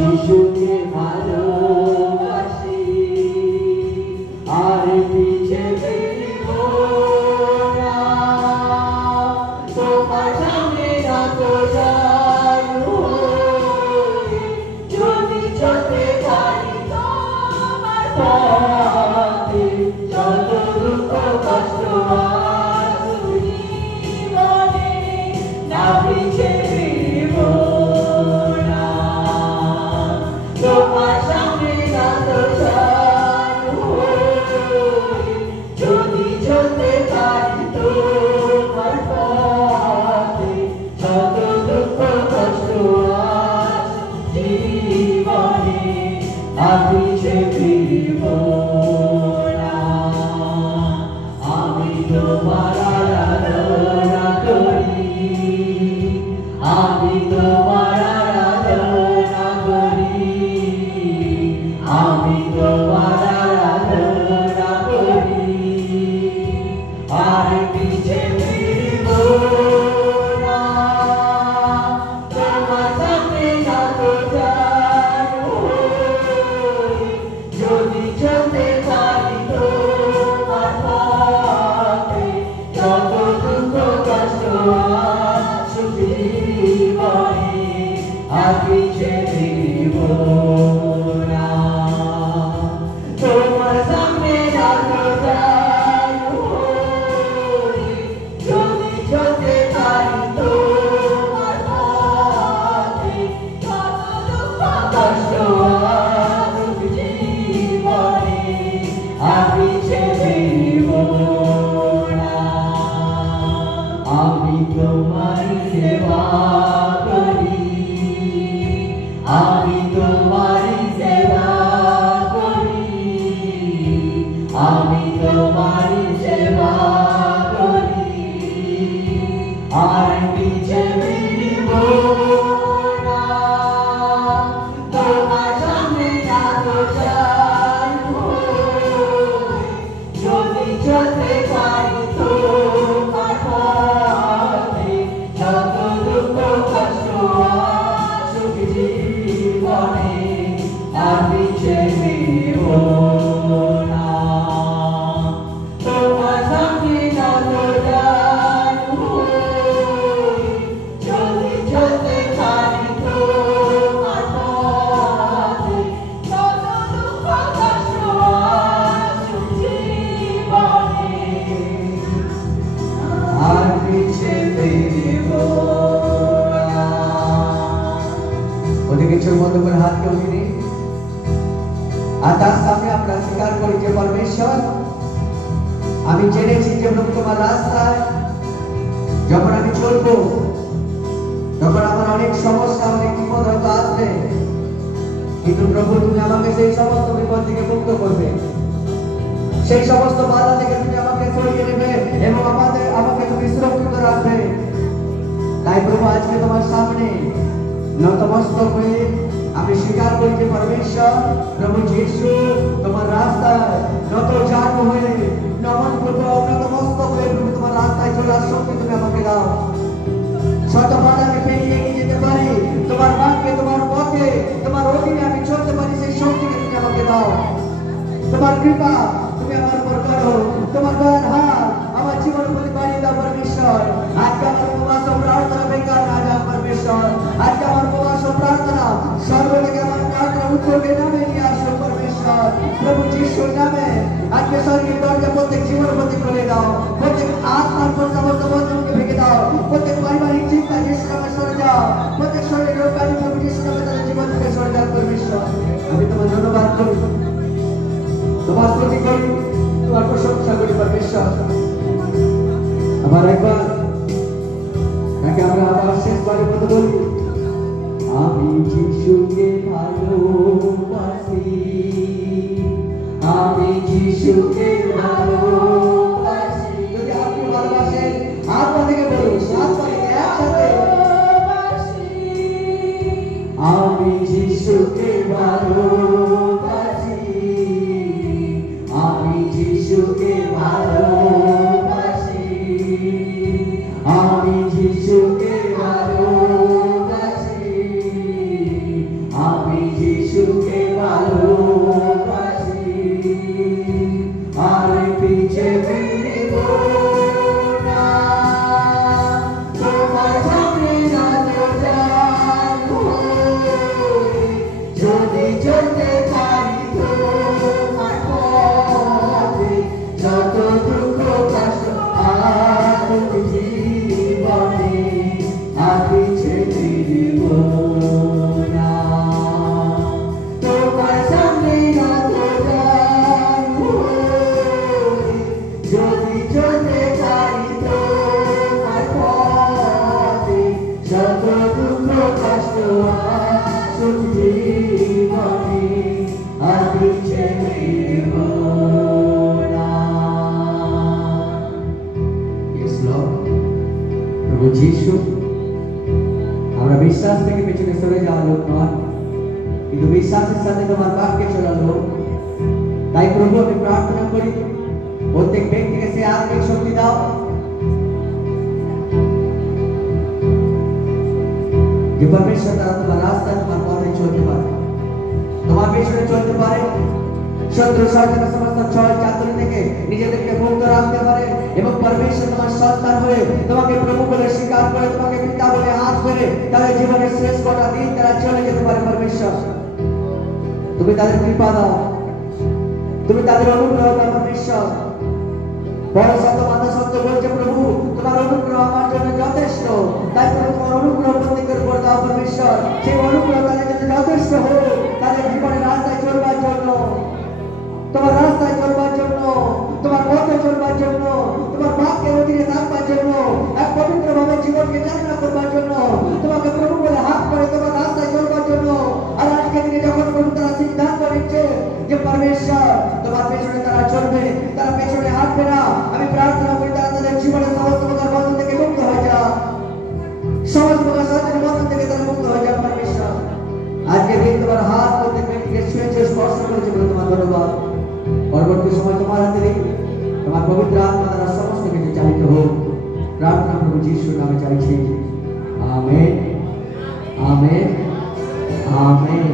যিশুকে ভালোবাসি আর পিছে ফিরব না তোমার সামনে নত জানু যদি চলতে পারি তোমার পথে যত দুঃখ কষ্ট আসুক জীবনে না পিছে ফিরব না তোমার সামনে নত জানু যদি চলতে পারি তোমার পথে যত দুঃখ কষ্ট আসুক জীবনে আমি যে ফিরব না আমি তোমার আরাধনা করি আমি তোমার আরাধনা করি আমি তোমার আরাধনা করি আর পিছে ফিরব না তোমার সামনে নত জানু যদি চলতে পারি তোমার পথে যত দুঃখ কষ্ট আসুক জীবনে আর পিছে ফিরব না তোমার সামনে নত জানু যদি চলতে পারি তোমার পথে যত দুঃখ কষ্ট আসুক জীবনে আর পিছে ফিরব না আমি তোমার সেবা করি আমি তোমার সেবা করি আমি তোমার সেবা করি আর পিছে ফিরব না তোমার সামনে নত জানু যদি চলতে পারি তোমার পথে যত দুঃখ কষ্ট আসুক জীবনে আর পিছে ফিরব না তোমার সামনে নত জানু যদি চলতে পারি তোমার পথে যত দুঃখ কষ্ট আসুক জীবনে আর পিছে ফিরব না ওদের কিছুর মতো করে হাত কেউ দিন আর তার সামনে আমরা স্বীকার করি যে পরমেশ্বর আমি জেনেছি যে প্রভু তোমার রাস্তায় যখন আমি চলবো তখন আমার অনেক সমস্যা অনেক বিপদ হয়তো আসবে কিন্তু প্রভু তুমি আমাকে সেই সমস্ত বিপদ থেকে মুক্ত করবে সেই সমস্ত বাধা থেকে তুমি আমাকে সরিয়ে নেবে এবং আমাকে তুমি সুরক্ষিত রাখবে তাই প্রভু আজকে তোমার সামনে নতমস্তক হয়ে আমি স্বীকার করি যে পরমেশ্বর প্রভু যিশু তোমার রাস্তায় নত জানু হয়ে নমনপূর্বক নতমস্তক হয়ে প্রভু তোমার রাস্তায় চলার শক্তি তুমি আমাকে দাও শত বাধাকে পেরিয়ে এগিয়ে যেতে পারি তোমার বাক্যে তোমার পথে তোমার অধীনে আমি চলতে পারি সেই শক্তিকে তুমি আমাকে দাও তোমার কৃপা তুমি আমার উপর করো তোমার দয়ার হাত আমার জীবনের প্রতি বাড়িয়ে দাও পরমেশ্বর আজকে আমার উপবাস ও প্রার্থনা বেকার না যাক পরমেশ্বর আজকে আমার উপবাস ও প্রার্থনা সর্ব থেকে আমার প্রার্থনা উত্তরের নামে নিয়ে আসো পরমেশ্বর প্রভু যিশুর নামে আজকে স্বর্গের দরজা প্রত্যেক জীবনের প্রতি খুলে দাও প্রত্যেক আত্মার সমস্ত বন্ধনকে ভেঙে দাও প্রত্যেক পারিবারিক চিন্তা যিশুর নামে সরে যাও প্রত্যেক শরীরের রোগ ব্যাধি প্রভু যিশুর নামে তাদের জীবন থেকে সরে যাও পরমেশ্বর আমি তোমার ধন্যবাদ করি তোমার স্তুতি করি তোমার প্রশংসা করি পরমেশ্বর আবার একবার নাকি আমরা আবার শেষবারের মতো বলি আমি যিশুকে ভালোবাসি আমি যিশুকে ভালোবাসি যদি আপনি ভালোবাসেন আত্মা থেকে বলুন আত্মা থেকে একসাথে আমি যিশুকে ভালোবাসি আমি যিশুকে ভালোবাসি আমি যিশুকে ভালোবাসি আমি চলতে পারি তোমার পথে, যত দুঃখ কষ্ট আসুক জীবনে, আমি ছেড়ে দিব না। তোমার সামনে নত গান হয়ে, যদি চলতে পারি তোমার পথে, যত দুঃখ কষ্ট আসুক জীবনে, আমি ছেড়ে দিব না। Yes, Lord. প্রভু যীশু, আমরা বিশ্বাস থেকে পেছনে সরে যাওয়া লোক নয়, কিন্তু বিশ্বাসের সাথে তোমার বাক্যে চলা লোক। তাই প্রভু আমি প্রার্থনা করি, প্রত্যেক ব্যক্তিকে সে আত্মিক শক্তি দাও, যে परमेश्वर তারা তোমার রাস্তায় তোমার পথে চলতে পারে, তোমার পেছনে চলতে পারে, শত্রু শয়তানের সমস্ত ছল চাতুরি থেকে নিজেদেরকে মুক্ত রাখতে পারে, এবং परमेश्वर তোমার সন্তান হয়ে তোমাকে প্রভু বলে স্বীকার করে, তোমাকে পিতা বলে হাত ধরে তাদের জীবনের শেষ কটা দিন তারা চলে যেতে পারে। परमेश्वर তুমি তাদের কৃপা দাও, তুমি তাদের অনুগ্রহ দাও। परमेश्वर বড় সত্য মাতা সত্য বলছে প্রভু তোমার অনুগ্রহ আমার জন্য যথেষ্ট, তাই প্রভু তোমার অনুগ্রহ প্রত্যেকের উপর দাও। परमेश्वर সেই অনুগ্রহ তাদের জন্য যথেষ্ট হোক, তাদের জীবনের রাস্তায় চলবার জন্য, তোমার রাস্তায় চলবার জন্য, তোমার পথে চলবার জন্য, তোমার বাক্যের অধীনে থাকবার জন্য, এক পবিত্রভাবে জীবনকে চালনা করবার জন্য, তোমাকে প্রভু বলে হাত করে তোমার রাস্তায় চলবার জন্য। আর আজকে দিনে যখন প্রভু তারা সিদ্ধান্ত নিচ্ছে যে परमेश्वर তোমার পেছনে তারা চলবে, তারা পেছনে হাঁটবে না, আমি প্রার্থনা করি তারা তাদের জীবনের সমস্ত প্রকার বন্ধন থেকে মুক্ত হয়ে যাক, সমস্ত প্রকার শয়তানের বন্ধন থেকে তারা মুক্ত হয়ে যাক। परमेश्वर আজকে দিন তোমার হাত প্রত্যেক ব্যক্তিকে ছুঁয়েছে, স্পর্শ করেছে বলে তোমার ধন্যবাদ। পরবর্তী সময় তোমার হাতে রেখে তোমার পবিত্র আত্মা দ্বারা সমস্ত কিছু চালিত হোক, প্রার্থনা প্রভু যিশুর নামে চাইছি, আমেন, আমেন, আমেন।